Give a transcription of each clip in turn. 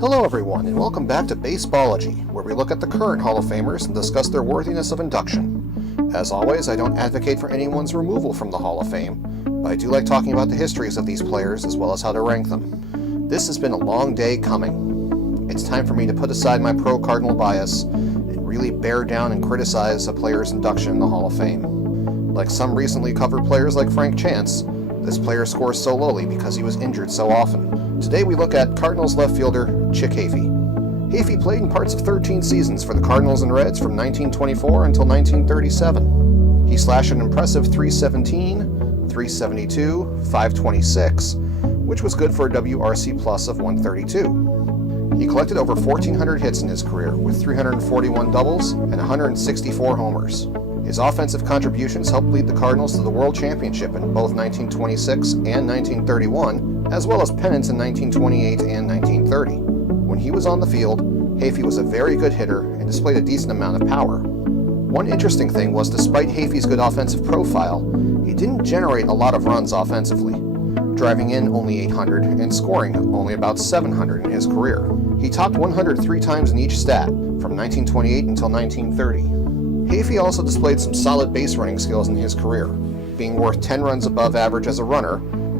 Hello everyone, and welcome back to Baseballology, where we look at the current Hall of Famers and discuss their worthiness of induction. As always, I don't advocate for anyone's removal from the Hall of Fame, but I do like talking about the histories of these players as well as how to rank them. This has been a long day coming. It's time for me to put aside my pro-Cardinal bias and really bear down and criticize a player's induction in the Hall of Fame. Like some recently covered players like Frank Chance, this player scores so lowly because he was injured so often. Today we look at Cardinals left fielder Chick Hafey. Hafey played in parts of 13 seasons for the Cardinals and Reds from 1924 until 1937. He slashed an impressive .317, .372, .526, which was good for a WRC plus of 132. He collected over 1,400 hits in his career, with 341 doubles and 164 homers. His offensive contributions helped lead the Cardinals to the World Championship in both 1926 and 1931, as well as pennants in 1928 and 1930. When he was on the field, Hafey was a very good hitter and displayed a decent amount of power. One interesting thing was, despite Hafey's good offensive profile, he didn't generate a lot of runs offensively, driving in only 800 and scoring only about 700 in his career. He topped 100 3 times in each stat, from 1928 until 1930. Hafey also displayed some solid base running skills in his career, being worth 10 runs above average as a runner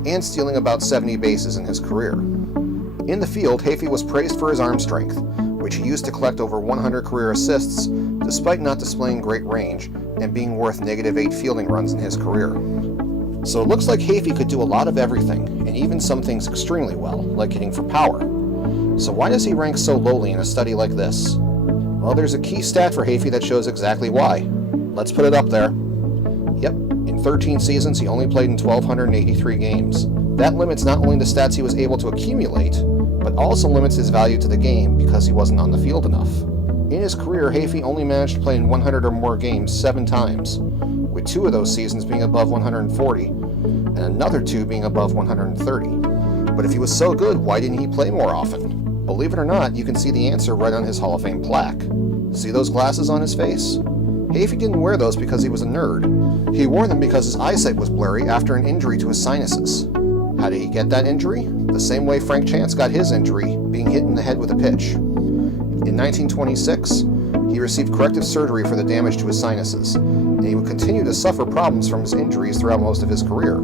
and stealing about 70 bases in his career. In the field, Hafey was praised for his arm strength, which he used to collect over 100 career assists, despite not displaying great range and being worth -8 fielding runs in his career. So it looks like Hafey could do a lot of everything, and even some things extremely well, like hitting for power. So why does he rank so lowly in a study like this? Well, there's a key stat for Hafey that shows exactly why. Let's put it up there. Yep, in 13 seasons he only played in 1,283 games. That limits not only the stats he was able to accumulate, but also limits his value to the game because he wasn't on the field enough. In his career, Hafey only managed to play in 100 or more games 7 times, with 2 of those seasons being above 140, and another 2 being above 130. But if he was so good, why didn't he play more often? Believe it or not, you can see the answer right on his Hall of Fame plaque. See those glasses on his face? Hafey didn't wear those because he was a nerd. He wore them because his eyesight was blurry after an injury to his sinuses. How did he get that injury? The same way Frank Chance got his injury, being hit in the head with a pitch. In 1926, he received corrective surgery for the damage to his sinuses, and he would continue to suffer problems from his injuries throughout most of his career.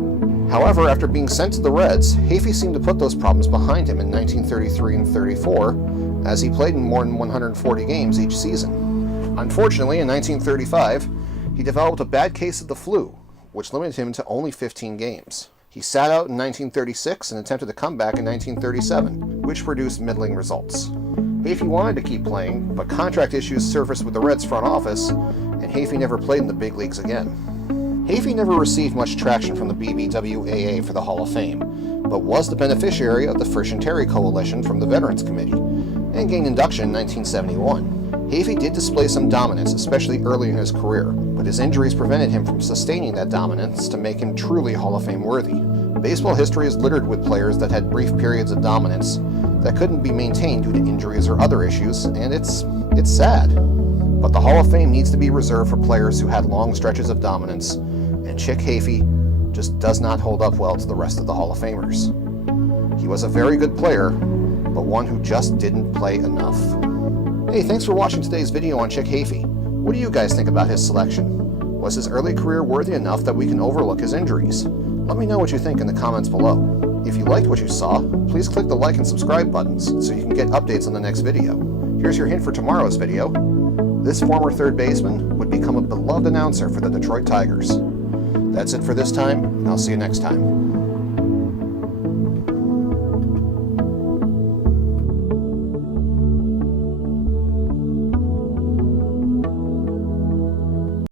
However, after being sent to the Reds, Hafey seemed to put those problems behind him in 1933 and 34, as he played in more than 140 games each season. Unfortunately, in 1935, he developed a bad case of the flu, which limited him to only 15 games. He sat out in 1936 and attempted a comeback in 1937, which produced middling results. Hafey wanted to keep playing, but contract issues surfaced with the Reds front office, and Hafey never played in the big leagues again. Hafey never received much traction from the BBWAA for the Hall of Fame, but was the beneficiary of the Frisch and Terry Coalition from the Veterans Committee, and gained induction in 1971. Hafey did display some dominance, especially early in his career, but his injuries prevented him from sustaining that dominance to make him truly Hall of Fame worthy. Baseball history is littered with players that had brief periods of dominance that couldn't be maintained due to injuries or other issues, and it's sad. But the Hall of Fame needs to be reserved for players who had long stretches of dominance, and Chick Hafey just does not hold up well to the rest of the Hall of Famers. He was a very good player, but one who just didn't play enough. Hey, thanks for watching today's video on Chick Hafey. What do you guys think about his selection? Was his early career worthy enough that we can overlook his injuries? Let me know what you think in the comments below. If you liked what you saw, please click the like and subscribe buttons so you can get updates on the next video. Here's your hint for tomorrow's video. This former third baseman would become a beloved announcer for the Detroit Tigers. That's it for this time, and I'll see you next time.